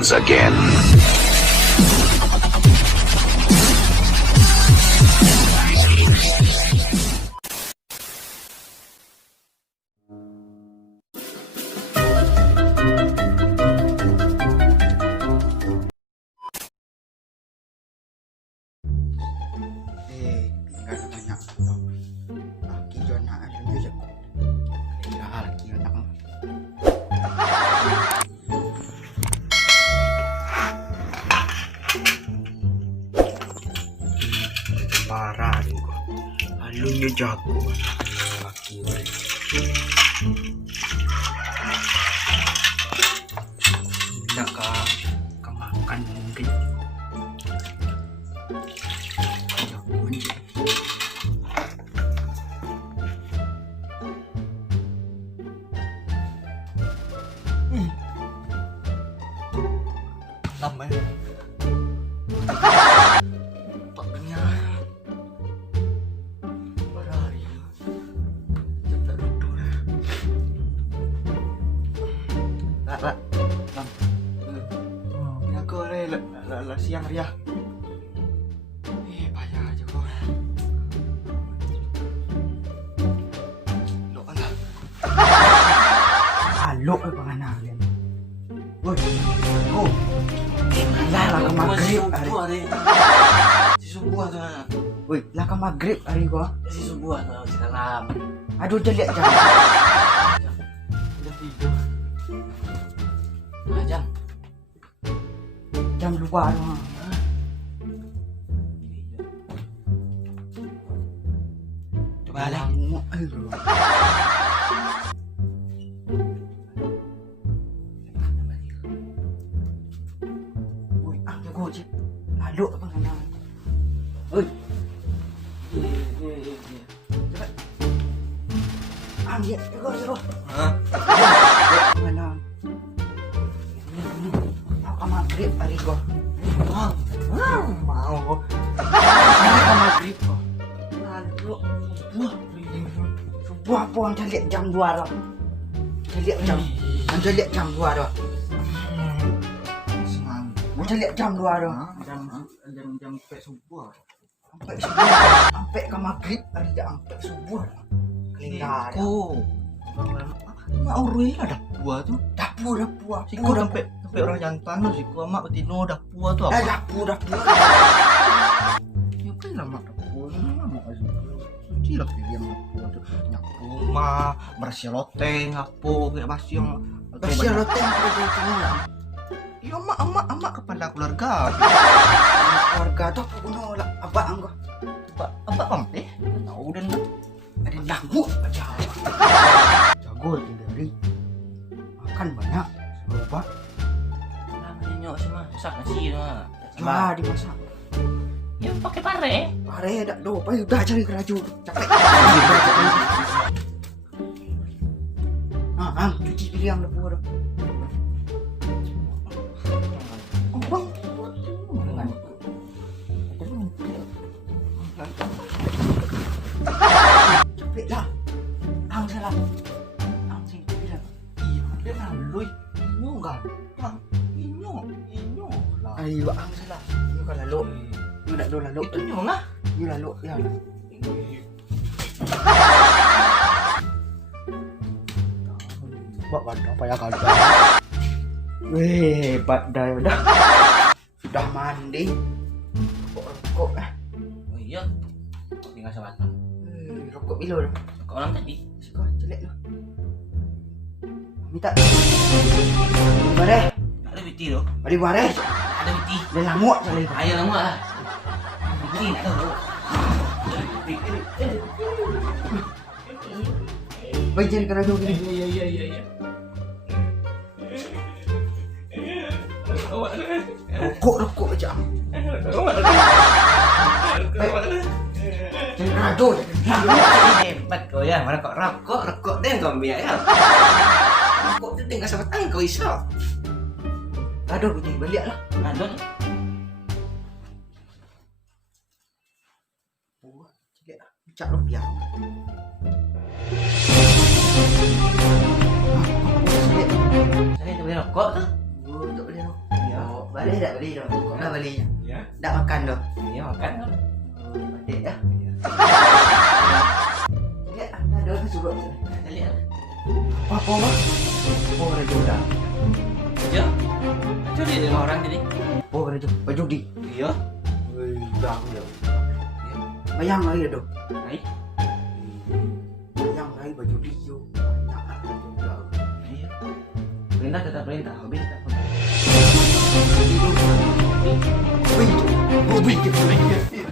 begins again. Tinggal banyak tau. Laki jo anak ada dia jago. Ada laki anak. Parah dia gua. Alunya jago laki gua. Tidak kemakan mungkin. Lama ya. Paknya berhari tak duduk lah ya kau lah siang ria payah aja kau lo lah halo pengenal woi oh lah ke maghrib hari si subuh tu nak woi lah ke maghrib hari gua si subuh tu semalam aduh jelek jam udah tidur jam 2 tu coba lah je lalu apa kena oi cepat ambil terus mana apa maghrib hari gua mau apa maghrib gua lalu subuh apa orang cari jam 2 dah cari jam 2 dah Macam lihat jam 2 dah. Jam sampai subuh. Sampai ke maghrib hari dah sampai subuh. Kelinggar. Ko. Mak urui lah dapur tu. Dapur. Siku sampai orang jantan tu siku mak betino dapur tu apa? Dapur. Ya apa lah mak dapur. Mak suci lah pilih yang dapur tu. Nyapu rumah, bersih loteng apa kayak basiang. Bersih loteng kerja semua. Ya emak kepala keluarga. Keluarga tu apa guna lah abang kau. Abang pampe. Tahu dan ada lagu aja. Jago dari makan banyak. Sebab namanya nyok semua masak nasi mah. Cuma dimasak. Ya pakai pare. Pare dak do, pai udah cari keraju. Capek. Cuci piring dapur. Bang, capek lah. Ang salah. Ang sing bilang. Iya, dia lalu. Inyo gampang. Inyo lah. Ayo ang salah. Inyo kan lalu. Inyo dak do lalu. Itu nyong lah. Inyo lalu ya. Buat pada apa ya kau? Weh, hebat dah udah. Sudah mandi. Rokok. Oh iya. Tinggal sebatang. Rokok bila dah? Kau orang tadi. Suka jelek lah. Minta. Bare. Tak ada biti tu. Mari bare. Ada biti. Dia lamuk sekali. Ayah lama lah. Biti nak tahu. Baik jadi kerajaan gini. Iya. Rokok aja. Jadi kerajaan. Hebat kau ya. Mana kau rokok deh kau biar ya. Rokok tu tinggal sebatang kau isap. Aduh, ini balik lah. Ada. Jelek lah. Cak rupiah. Saya tu beli rokok tu. Tak boleh. Ya. Balik tak beli dong? Kok nggak beli? Ya. Tak makan dong? Iya makan. Balik dah. Ya, ada orang suruh. Lihat. Apa bang? Oh, ada udang. Ya. Jadi 5 orang jadi. Oh, ada baju di. Iya. Udang ya. Bayang lagi dong. Baik. Bayang lagi baju di yo. Banyak ada udang. Iya. Perintah tetap perintah, hobi tetap hobi. Wih, wih, wih.